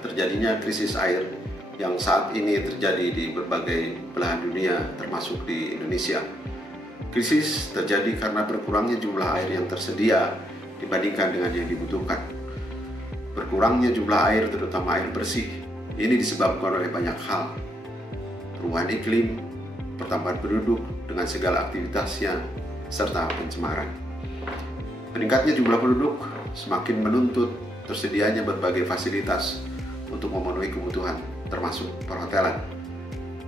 terjadinya krisis air yang saat ini terjadi di berbagai belahan dunia, termasuk di Indonesia. Krisis terjadi karena berkurangnya jumlah air yang tersedia dibandingkan dengan yang dibutuhkan. Berkurangnya jumlah air, terutama air bersih, ini disebabkan oleh banyak hal. Perubahan iklim, pertambahan penduduk dengan segala aktivitasnya, serta pencemaran. Meningkatnya jumlah penduduk semakin menuntut tersedianya berbagai fasilitas untuk memenuhi kebutuhan, termasuk perhotelan.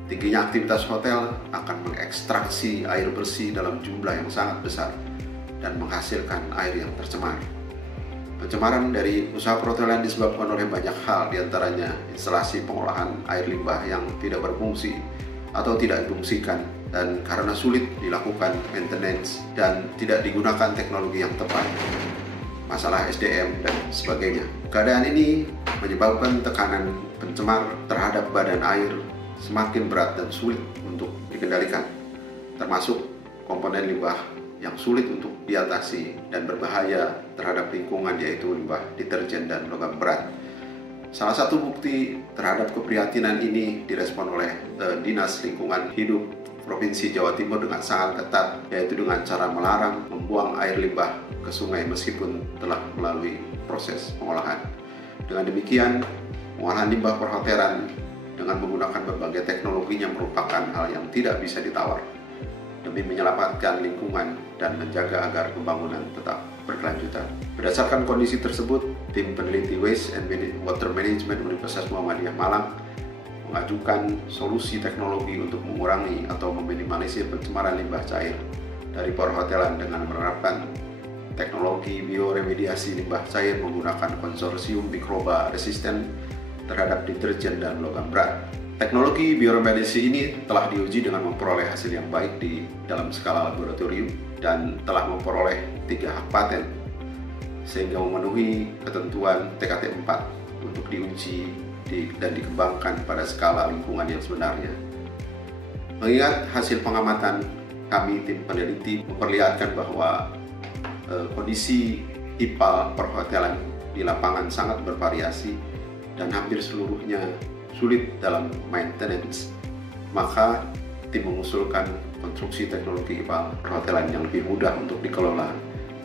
Tingginya aktivitas hotel akan mengekstraksi air bersih dalam jumlah yang sangat besar dan menghasilkan air yang tercemar. Pencemaran dari usaha perhotelan disebabkan oleh banyak hal, diantaranya instalasi pengolahan air limbah yang tidak berfungsi atau tidak difungsikan, dan karena sulit dilakukan maintenance dan tidak digunakan teknologi yang tepat, masalah SDM dan sebagainya. Keadaan ini menyebabkan tekanan pencemar terhadap badan air semakin berat dan sulit untuk dikendalikan, termasuk komponen limbah yang sulit untuk diatasi dan berbahaya terhadap lingkungan, yaitu limbah deterjen dan logam berat. Salah satu bukti terhadap keprihatinan ini direspon oleh Dinas Lingkungan Hidup Provinsi Jawa Timur dengan sangat ketat, yaitu dengan cara melarang membuang air limbah ke sungai meskipun telah melalui proses pengolahan. Dengan demikian, pengolahan limbah perhotelan dengan menggunakan berbagai teknologinya merupakan hal yang tidak bisa ditawar demi menyelamatkan lingkungan dan menjaga agar pembangunan tetap berkelanjutan. Berdasarkan kondisi tersebut, tim peneliti Waste and Water Management Universitas Muhammadiyah Malang mengajukan solusi teknologi untuk mengurangi atau meminimalisir pencemaran limbah cair dari perhotelan dengan menerapkan teknologi bioremediasi limbah cair menggunakan konsorsium mikroba resisten terhadap deterjen dan logam berat. Teknologi bioremediasi ini telah diuji dengan memperoleh hasil yang baik di dalam skala laboratorium dan telah memperoleh 3 hak paten, sehingga memenuhi ketentuan TKT 4 untuk diuji dan dikembangkan pada skala lingkungan yang sebenarnya. Mengingat hasil pengamatan kami, tim peneliti memperlihatkan bahwa kondisi IPAL perhotelan di lapangan sangat bervariasi dan hampir seluruhnya sulit dalam maintenance, maka tim mengusulkan konstruksi teknologi IPAL perhotelan yang lebih mudah untuk dikelola,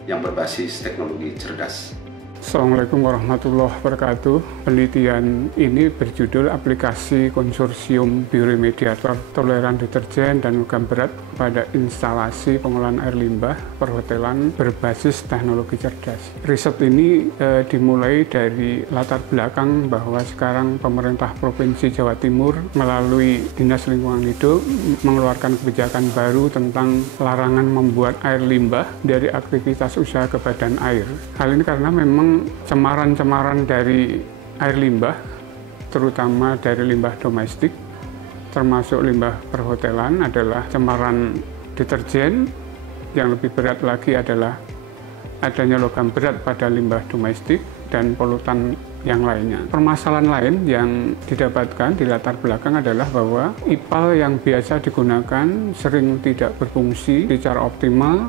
yang berbasis teknologi cerdas. Assalamualaikum warahmatullahi wabarakatuh. Penelitian ini berjudul aplikasi konsorsium bioremediator toleran deterjen dan logam berat pada instalasi pengolahan air limbah perhotelan berbasis teknologi cerdas. Riset ini dimulai dari latar belakang bahwa sekarang pemerintah Provinsi Jawa Timur melalui Dinas Lingkungan Hidup mengeluarkan kebijakan baru tentang larangan membuat air limbah dari aktivitas usaha ke badan air. Hal ini karena memang cemaran-cemaran dari air limbah, terutama dari limbah domestik, termasuk limbah perhotelan, adalah cemaran deterjen. Yang lebih berat lagi adalah adanya logam berat pada limbah domestik dan polutan yang lainnya. Permasalahan lain yang didapatkan di latar belakang adalah bahwa IPAL yang biasa digunakan sering tidak berfungsi secara optimal.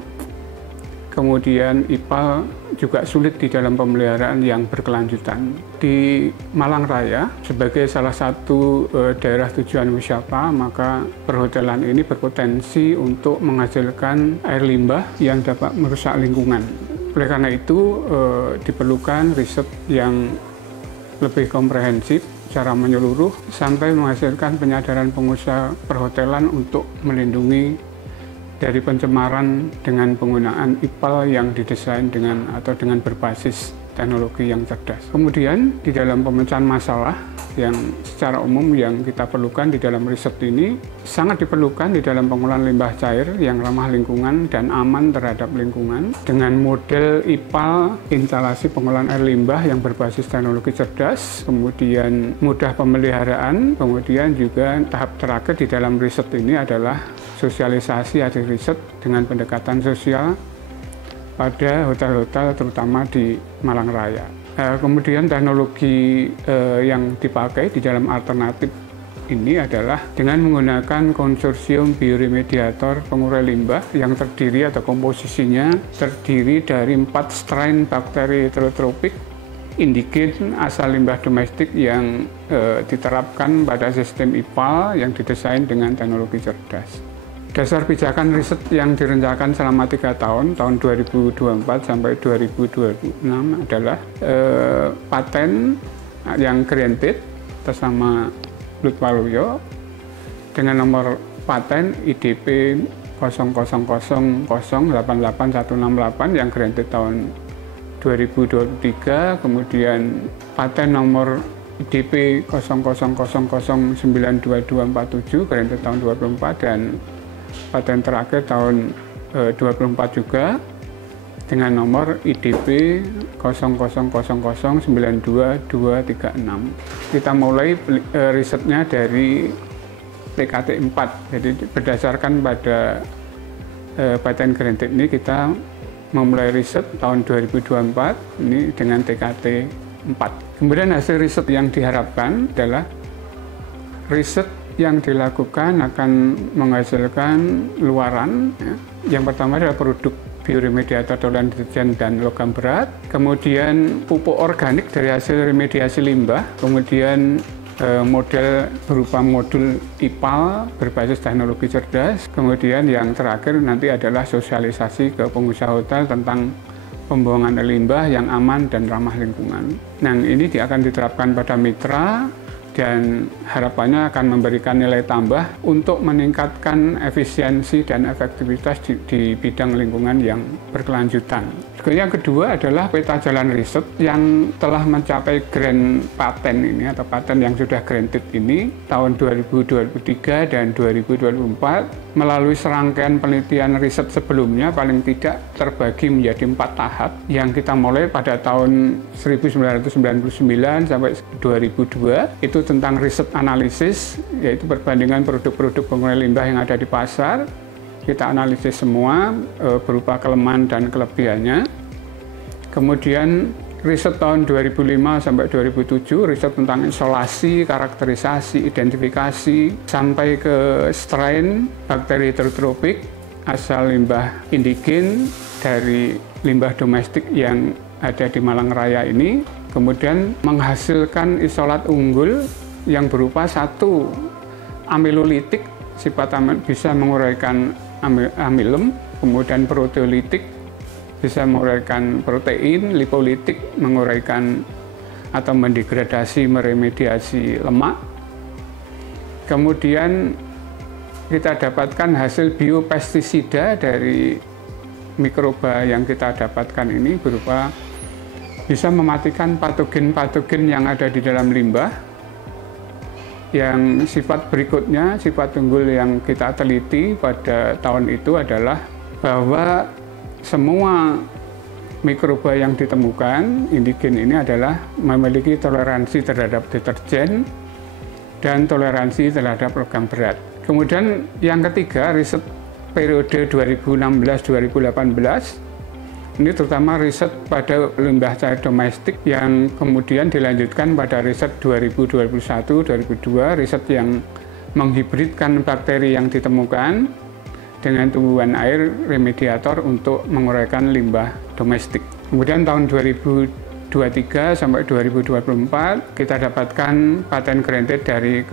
Kemudian IPAL juga sulit di dalam pemeliharaan yang berkelanjutan. Di Malang Raya, sebagai salah satu daerah tujuan wisata, maka perhotelan ini berpotensi untuk menghasilkan air limbah yang dapat merusak lingkungan. Oleh karena itu, diperlukan riset yang lebih komprehensif secara menyeluruh sampai menghasilkan penyadaran pengusaha perhotelan untuk melindungi dari pencemaran dengan penggunaan IPAL yang didesain dengan berbasis teknologi yang cerdas. Kemudian di dalam pemecahan masalah yang secara umum yang kita perlukan di dalam riset ini sangat diperlukan di dalam pengolahan limbah cair yang ramah lingkungan dan aman terhadap lingkungan dengan model IPAL instalasi pengolahan air limbah yang berbasis teknologi cerdas, kemudian mudah pemeliharaan, kemudian juga tahap terakhir di dalam riset ini adalah sosialisasi hasil riset dengan pendekatan sosial pada hotel-hotel terutama di Malang Raya. Kemudian teknologi yang dipakai di dalam alternatif ini adalah dengan menggunakan konsorsium bioremediator pengurai limbah yang terdiri atau komposisinya terdiri dari 4 strain bakteri heterotropik indigen asal limbah domestik yang diterapkan pada sistem IPAL yang didesain dengan teknologi cerdas. Dasar pijakan riset yang direncanakan selama 3 tahun 2024 sampai 2026 adalah paten yang granted atas nama Lutwaluyo dengan nomor paten IDP 0000888168 yang granted tahun 2023, kemudian paten nomor IDP 0000922247 granted tahun 2024, dan paten terakhir tahun 2024 juga dengan nomor IDP 0000922236. Kita mulai risetnya dari TKT 4. Jadi berdasarkan pada paten granted ini kita memulai riset tahun 2024 ini dengan TKT 4. Kemudian hasil riset yang diharapkan adalah riset yang dilakukan akan menghasilkan luaran. Yang pertama adalah produk bioremediator toleran deterjen dan logam berat, kemudian pupuk organik dari hasil remediasi limbah, kemudian model berupa modul IPAL berbasis teknologi cerdas, kemudian yang terakhir nanti adalah sosialisasi ke pengusaha hotel tentang pembuangan limbah yang aman dan ramah lingkungan. Nah, ini akan diterapkan pada mitra dan harapannya akan memberikan nilai tambah untuk meningkatkan efisiensi dan efektivitas di bidang lingkungan yang berkelanjutan. Yang kedua adalah peta jalan riset yang telah mencapai grand paten ini atau paten yang sudah granted ini tahun 2023 dan 2024 melalui serangkaian penelitian riset sebelumnya paling tidak terbagi menjadi 4 tahap yang kita mulai pada tahun 1999 sampai 2002 itu tentang riset analisis, yaitu perbandingan produk-produk pengurai limbah yang ada di pasar. Kita analisis semua berupa kelemahan dan kelebihannya. Kemudian riset tahun 2005 sampai 2007, riset tentang isolasi, karakterisasi, identifikasi, sampai ke strain bakteri heterotropik asal limbah indigen dari limbah domestik yang ada di Malang Raya ini. Kemudian menghasilkan isolat unggul yang berupa satu amilolitik, sifat bisa menguraikan amilem, kemudian proteolitik bisa menguraikan protein, lipolitik menguraikan atau mendegradasi, meremediasi lemak. Kemudian kita dapatkan hasil biopestisida dari mikroba yang kita dapatkan ini berupa bisa mematikan patogen-patogen yang ada di dalam limbah. Yang sifat berikutnya, sifat unggul yang kita teliti pada tahun itu adalah bahwa semua mikroba yang ditemukan indigen ini adalah memiliki toleransi terhadap deterjen dan toleransi terhadap logam berat. Kemudian yang ketiga, riset periode 2016-2018 ini terutama riset pada limbah cair domestik yang kemudian dilanjutkan pada riset 2021-2002, riset yang menghibridkan bakteri yang ditemukan dengan tumbuhan air remediator untuk menguraikan limbah domestik. Kemudian tahun 2023 sampai 2024 kita dapatkan paten granted dari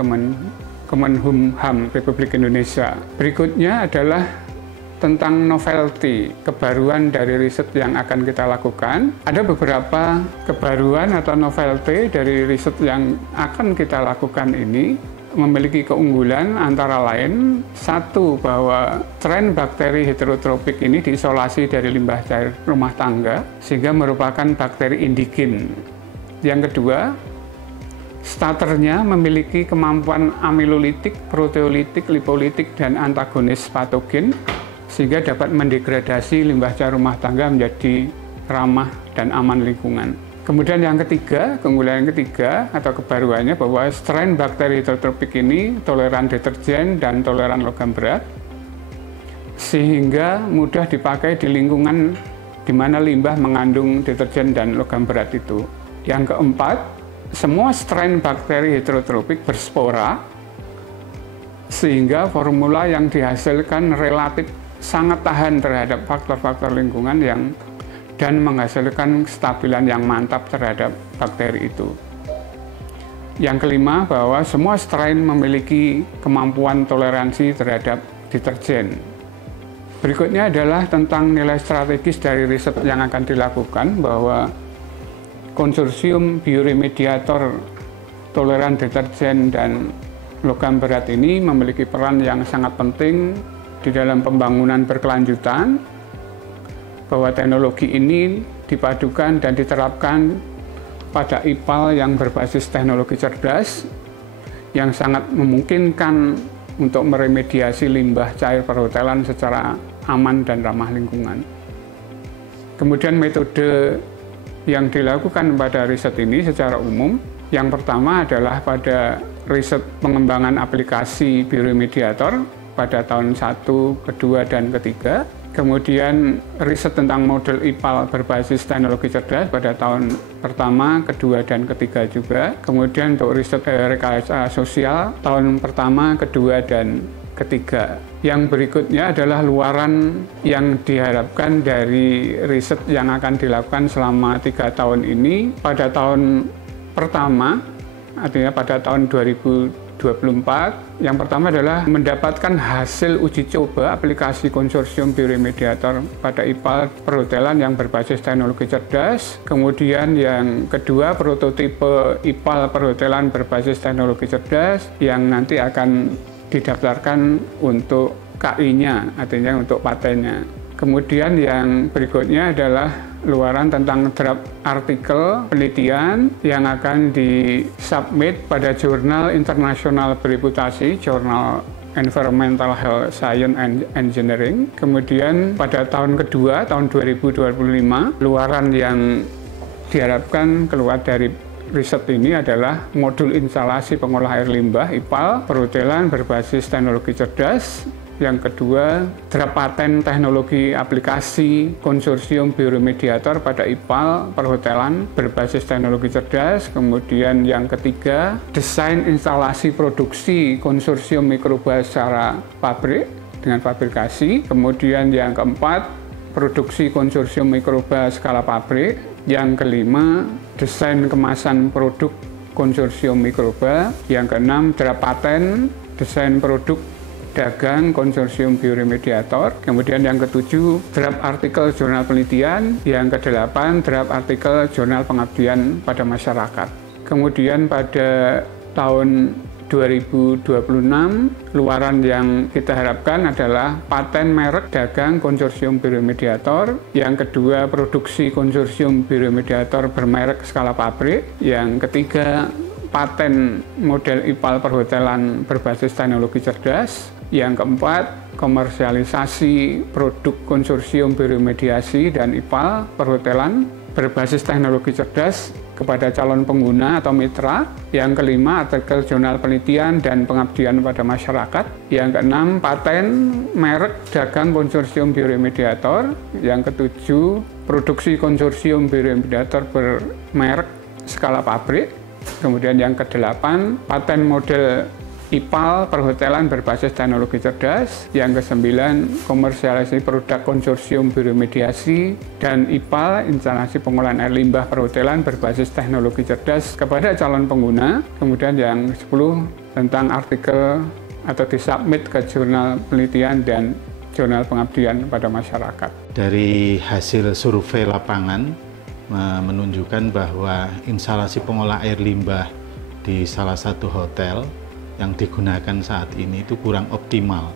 Kemenhumham Republik Indonesia. Berikutnya adalah tentang novelty, kebaruan dari riset yang akan kita lakukan. Ada beberapa kebaruan atau novelty dari riset yang akan kita lakukan ini memiliki keunggulan antara lain, satu, bahwa strain bakteri heterotropik ini diisolasi dari limbah cair rumah tangga sehingga merupakan bakteri indigen. Yang kedua, starternya memiliki kemampuan amilolitik, proteolitik, lipolitik, dan antagonis patogen sehingga dapat mendegradasi limbah cair rumah tangga menjadi ramah dan aman lingkungan. Kemudian yang ketiga, keunggulan yang ketiga atau kebaruannya bahwa strain bakteri heterotropik ini toleran deterjen dan toleran logam berat sehingga mudah dipakai di lingkungan di mana limbah mengandung deterjen dan logam berat itu. Yang keempat, semua strain bakteri heterotropik berspora sehingga formula yang dihasilkan relatif sangat tahan terhadap faktor-faktor lingkungan yang dan menghasilkan kestabilan yang mantap terhadap bakteri itu. Yang kelima, bahwa semua strain memiliki kemampuan toleransi terhadap deterjen. Berikutnya adalah tentang nilai strategis dari riset yang akan dilakukan, bahwa konsorsium bioremediator toleran deterjen dan logam berat ini memiliki peran yang sangat penting di dalam pembangunan berkelanjutan, bahwa teknologi ini dipadukan dan diterapkan pada IPAL yang berbasis teknologi cerdas yang sangat memungkinkan untuk meremediasi limbah cair perhotelan secara aman dan ramah lingkungan. Kemudian metode yang dilakukan pada riset ini secara umum, yang pertama adalah pada riset pengembangan aplikasi bioremediator pada tahun 1, kedua, dan ketiga. Kemudian riset tentang model IPAL berbasis teknologi cerdas pada tahun pertama, kedua, dan ketiga juga. Kemudian untuk riset rekayasa sosial tahun pertama, kedua, dan ketiga. Yang berikutnya adalah luaran yang diharapkan dari riset yang akan dilakukan selama 3 tahun ini. Pada tahun pertama, artinya pada tahun 2024, yang pertama adalah mendapatkan hasil uji coba aplikasi konsorsium bioremediator pada IPAL perhotelan yang berbasis teknologi cerdas. Kemudian yang kedua, prototipe IPAL perhotelan berbasis teknologi cerdas yang nanti akan didaftarkan untuk KI-nya, artinya untuk patennya. Kemudian yang berikutnya adalah luaran tentang draft artikel penelitian yang akan disubmit pada jurnal internasional bereputasi, Journal Environmental Health Science and Engineering. Kemudian pada tahun kedua, tahun 2025, luaran yang diharapkan keluar dari riset ini adalah modul instalasi pengolah air limbah IPAL perhotelan berbasis teknologi cerdas. Yang kedua, draft paten teknologi aplikasi konsorsium bioremediator pada IPAL perhotelan berbasis teknologi cerdas. Kemudian yang ketiga, desain instalasi produksi konsorsium mikroba secara pabrik dengan fabrikasi. Kemudian yang keempat, produksi konsorsium mikroba skala pabrik. Yang kelima, desain kemasan produk konsorsium mikroba. Yang keenam, draft paten desain produk dagang konsorsium bioremediator. Kemudian yang ketujuh, draft artikel jurnal penelitian. Yang kedelapan, draft artikel jurnal pengabdian pada masyarakat. Kemudian pada tahun 2026, luaran yang kita harapkan adalah paten merek dagang konsorsium bioremediator. Yang kedua, produksi konsorsium bioremediator bermerek skala pabrik. Yang ketiga, paten model IPAL perhotelan berbasis teknologi cerdas. Yang keempat, komersialisasi produk konsorsium bioremediasi dan IPAL perhotelan berbasis teknologi cerdas kepada calon pengguna atau mitra. Yang kelima, artikel jurnal penelitian dan pengabdian pada masyarakat. Yang keenam, paten merek dagang konsorsium bioremediator. Yang ketujuh, produksi konsorsium bioremediator bermerek skala pabrik. Kemudian yang kedelapan, paten model IPAL perhotelan berbasis teknologi cerdas. Yang kesembilan, komersialisasi produk konsorsium bioremediasi dan IPAL instalasi pengolahan air limbah perhotelan berbasis teknologi cerdas kepada calon pengguna. Kemudian yang 10 tentang artikel atau disubmit ke jurnal penelitian dan jurnal pengabdian pada masyarakat. Dari hasil survei lapangan menunjukkan bahwa instalasi pengolah air limbah di salah satu hotel yang digunakan saat ini itu kurang optimal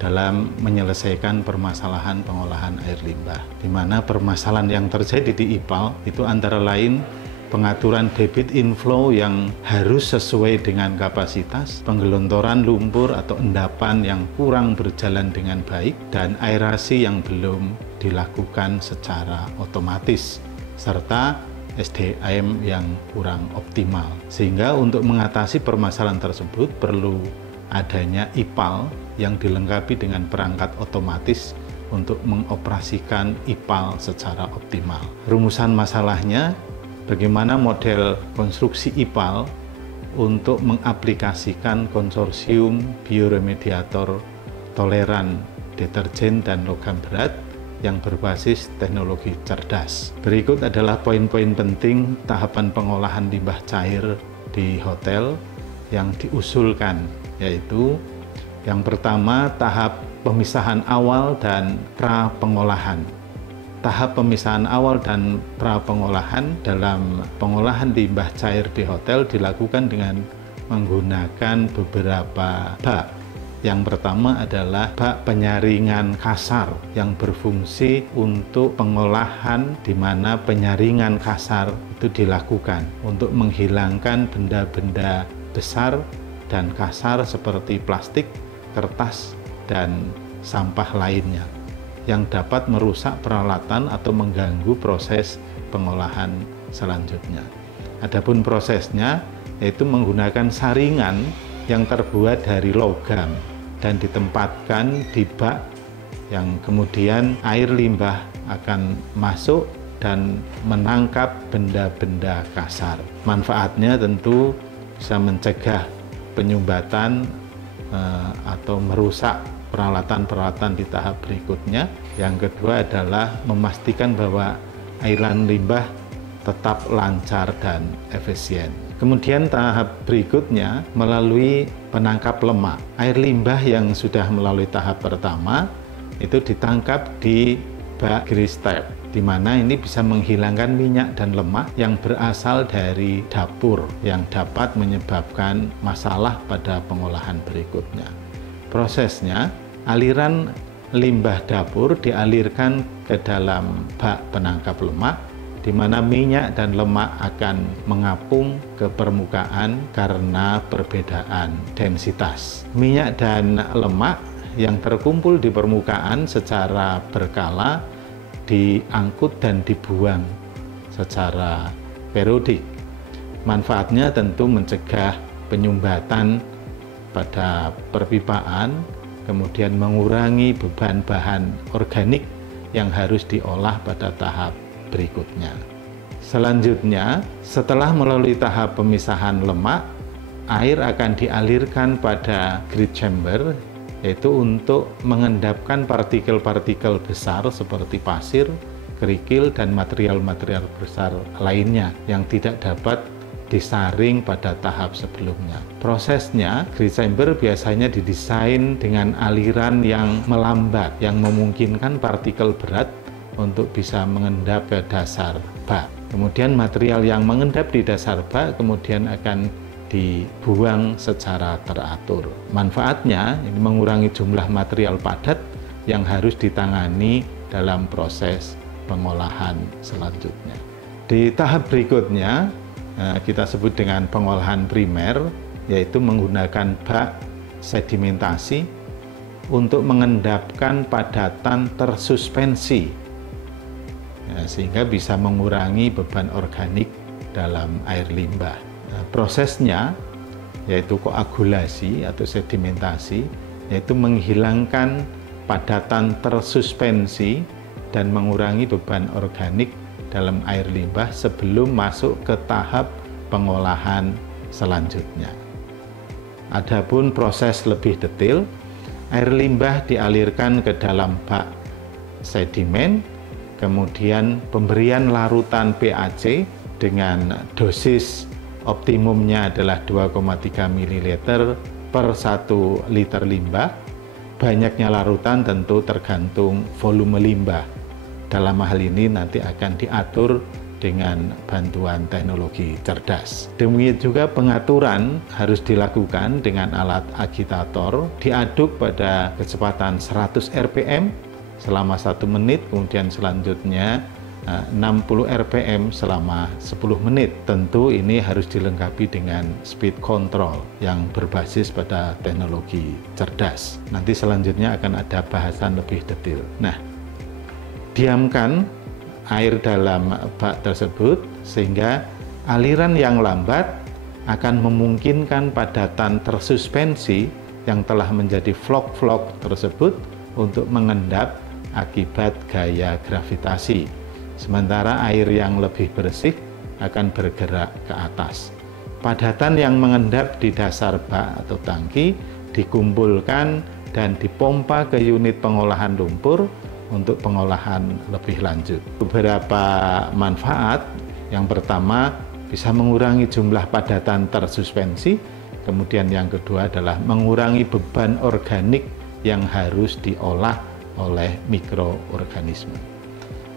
dalam menyelesaikan permasalahan pengolahan air limbah. Di mana permasalahan yang terjadi di IPAL itu antara lain pengaturan debit inflow yang harus sesuai dengan kapasitas, penggelontoran lumpur atau endapan yang kurang berjalan dengan baik, dan aerasi yang belum dilakukan secara otomatis, serta SDM yang kurang optimal. Sehingga untuk mengatasi permasalahan tersebut perlu adanya IPAL yang dilengkapi dengan perangkat otomatis untuk mengoperasikan IPAL secara optimal. Rumusan masalahnya, bagaimana model konstruksi IPAL untuk mengaplikasikan konsorsium bioremediator toleran deterjen dan logam berat yang berbasis teknologi cerdas. Berikut adalah poin-poin penting tahapan pengolahan limbah cair di hotel yang diusulkan, yaitu yang pertama, tahap pemisahan awal dan pra-pengolahan. Tahap pemisahan awal dan pra-pengolahan dalam pengolahan limbah cair di hotel dilakukan dengan menggunakan beberapa bak. Yang pertama adalah bak penyaringan kasar yang berfungsi untuk pengolahan, di mana penyaringan kasar itu dilakukan untuk menghilangkan benda-benda besar dan kasar seperti plastik, kertas, dan sampah lainnya yang dapat merusak peralatan atau mengganggu proses pengolahan selanjutnya. Adapun prosesnya yaitu menggunakan saringan yang terbuat dari logam dan ditempatkan di bak yang kemudian air limbah akan masuk dan menangkap benda-benda kasar. Manfaatnya tentu bisa mencegah penyumbatan atau merusak peralatan-peralatan di tahap berikutnya. Yang kedua adalah memastikan bahwa aliran limbah tetap lancar dan efisien. Kemudian tahap berikutnya melalui penangkap lemak. Air limbah yang sudah melalui tahap pertama itu ditangkap di bak grease trap, di mana ini bisa menghilangkan minyak dan lemak yang berasal dari dapur yang dapat menyebabkan masalah pada pengolahan berikutnya. Prosesnya, aliran limbah dapur dialirkan ke dalam bak penangkap lemak, di mana minyak dan lemak akan mengapung ke permukaan karena perbedaan densitas. Minyak dan lemak yang terkumpul di permukaan secara berkala diangkut dan dibuang secara periodik. Manfaatnya tentu mencegah penyumbatan pada perpipaan, kemudian mengurangi beban bahan organik yang harus diolah pada tahap berikutnya. Selanjutnya, setelah melalui tahap pemisahan lemak, air akan dialirkan pada grid chamber, yaitu untuk mengendapkan partikel-partikel besar seperti pasir, kerikil, dan material-material besar lainnya yang tidak dapat disaring pada tahap sebelumnya. Prosesnya, grid chamber biasanya didesain dengan aliran yang melambat, yang memungkinkan partikel berat untuk bisa mengendap ke dasar bak. Kemudian material yang mengendap di dasar bak kemudian akan dibuang secara teratur. Manfaatnya, ini mengurangi jumlah material padat yang harus ditangani dalam proses pengolahan selanjutnya. Di tahap berikutnya, kita sebut dengan pengolahan primer, yaitu menggunakan bak sedimentasi untuk mengendapkan padatan tersuspensi, sehingga bisa mengurangi beban organik dalam air limbah. Prosesnya yaitu koagulasi atau sedimentasi, yaitu menghilangkan padatan tersuspensi dan mengurangi beban organik dalam air limbah sebelum masuk ke tahap pengolahan selanjutnya. Adapun proses lebih detail, air limbah dialirkan ke dalam bak sedimen, kemudian pemberian larutan PAC dengan dosis optimumnya adalah 2,3 ml per 1 liter limbah. Banyaknya larutan tentu tergantung volume limbah. Dalam hal ini nanti akan diatur dengan bantuan teknologi cerdas. Demikian juga pengaturan harus dilakukan dengan alat agitator, diaduk pada kecepatan 100 rpm selama 1 menit, kemudian selanjutnya 60 rpm selama 10 menit. Tentu ini harus dilengkapi dengan speed control yang berbasis pada teknologi cerdas. Nanti selanjutnya akan ada bahasan lebih detail. Nah, diamkan air dalam bak tersebut sehingga aliran yang lambat akan memungkinkan padatan tersuspensi yang telah menjadi vlog-vlog tersebut untuk mengendap akibat gaya gravitasi. Sementara air yang lebih bersih akan bergerak ke atas. Padatan yang mengendap di dasar bak atau tangki dikumpulkan dan dipompa ke unit pengolahan lumpur untuk pengolahan lebih lanjut. Beberapa manfaat, yang pertama bisa mengurangi jumlah padatan tersuspensi, kemudian yang kedua adalah mengurangi beban organik yang harus diolah oleh mikroorganisme.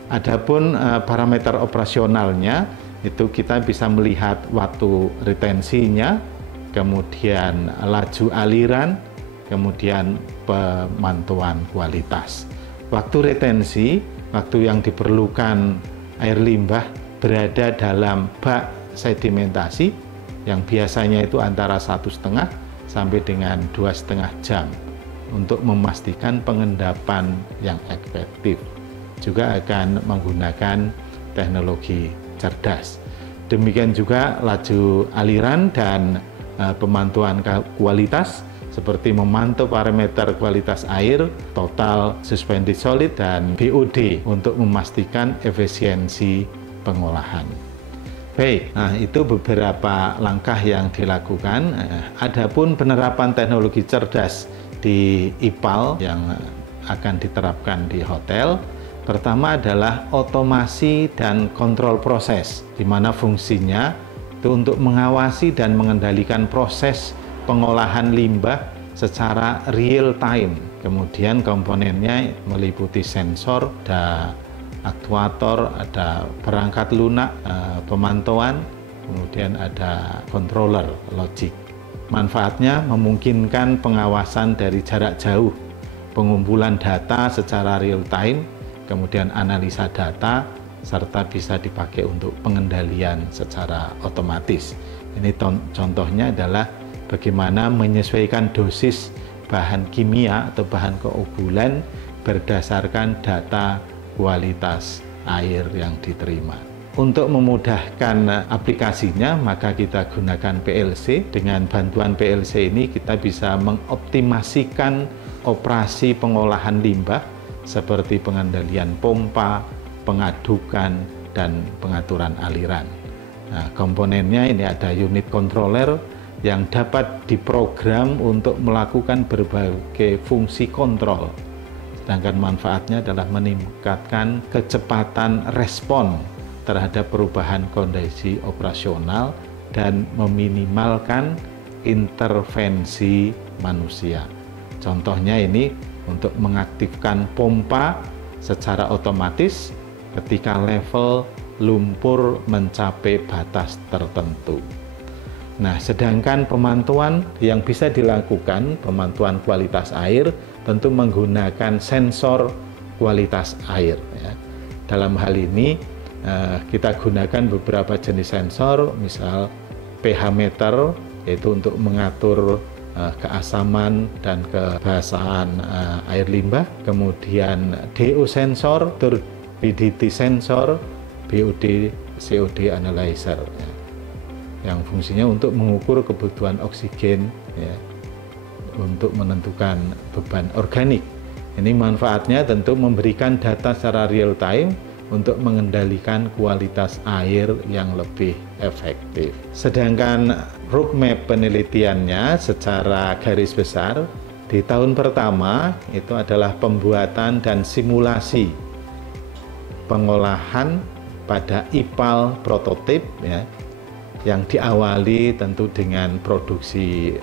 Adapun parameter operasionalnya, itu kita bisa melihat waktu retensinya, kemudian laju aliran, kemudian pemantauan kualitas. Waktu retensi, waktu yang diperlukan air limbah berada dalam bak sedimentasi yang biasanya itu antara 1,5 sampai dengan 2,5 jam untuk memastikan pengendapan yang efektif. Juga akan menggunakan teknologi cerdas. Demikian juga laju aliran dan pemantauan kualitas seperti memantau parameter kualitas air, total suspended solid, dan BOD untuk memastikan efisiensi pengolahan. Baik, nah itu beberapa langkah yang dilakukan. Adapun penerapan teknologi cerdas di IPAL yang akan diterapkan di hotel, pertama adalah otomasi dan kontrol proses, di mana fungsinya itu untuk mengawasi dan mengendalikan proses pengolahan limbah secara real time. Kemudian komponennya meliputi sensor, ada aktuator, ada perangkat lunak, pemantauan, kemudian ada controller logik. Manfaatnya memungkinkan pengawasan dari jarak jauh, pengumpulan data secara real time, kemudian analisa data, serta bisa dipakai untuk pengendalian secara otomatis. Ini contohnya adalah bagaimana menyesuaikan dosis bahan kimia atau bahan keobulan berdasarkan data kualitas air yang diterima. Untuk memudahkan aplikasinya, maka kita gunakan PLC. Dengan bantuan PLC ini kita bisa mengoptimasikan operasi pengolahan limbah seperti pengendalian pompa, pengadukan, dan pengaturan aliran. Nah, komponennya ini ada unit controller yang dapat diprogram untuk melakukan berbagai fungsi kontrol. Sedangkan manfaatnya adalah meningkatkan kecepatan respon terhadap perubahan kondisi operasional dan meminimalkan intervensi manusia. Contohnya ini untuk mengaktifkan pompa secara otomatis ketika level lumpur mencapai batas tertentu. Nah, sedangkan pemantauan yang bisa dilakukan, pemantauan kualitas air, tentu menggunakan sensor kualitas air. Ya. Dalam hal ini, kita gunakan beberapa jenis sensor, misal pH meter, yaitu untuk mengatur keasaman dan kebasaan air limbah, kemudian DO sensor, turbidity sensor, BOD, COD analyzer. Ya, yang fungsinya untuk mengukur kebutuhan oksigen, ya, untuk menentukan beban organik. Ini manfaatnya tentu memberikan data secara real time untuk mengendalikan kualitas air yang lebih efektif. Sedangkan roadmap penelitiannya secara garis besar, di tahun pertama itu adalah pembuatan dan simulasi pengolahan pada IPAL prototip, ya, yang diawali tentu dengan produksi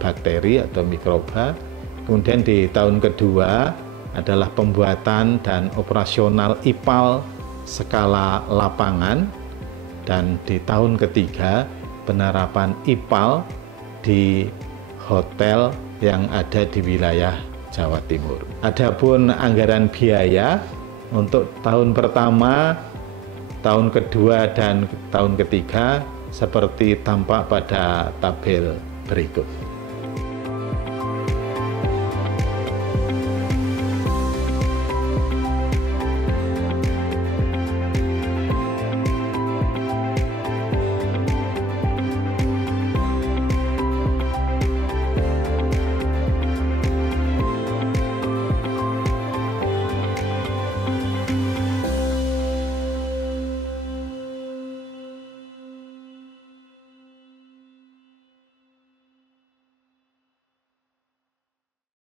bakteri atau mikroba. Kemudian di tahun kedua adalah pembuatan dan operasional IPAL skala lapangan, dan di tahun ketiga penerapan IPAL di hotel yang ada di wilayah Jawa Timur. Adapun anggaran biaya untuk tahun pertama, tahun kedua, dan tahun ketiga seperti tampak pada tabel berikut.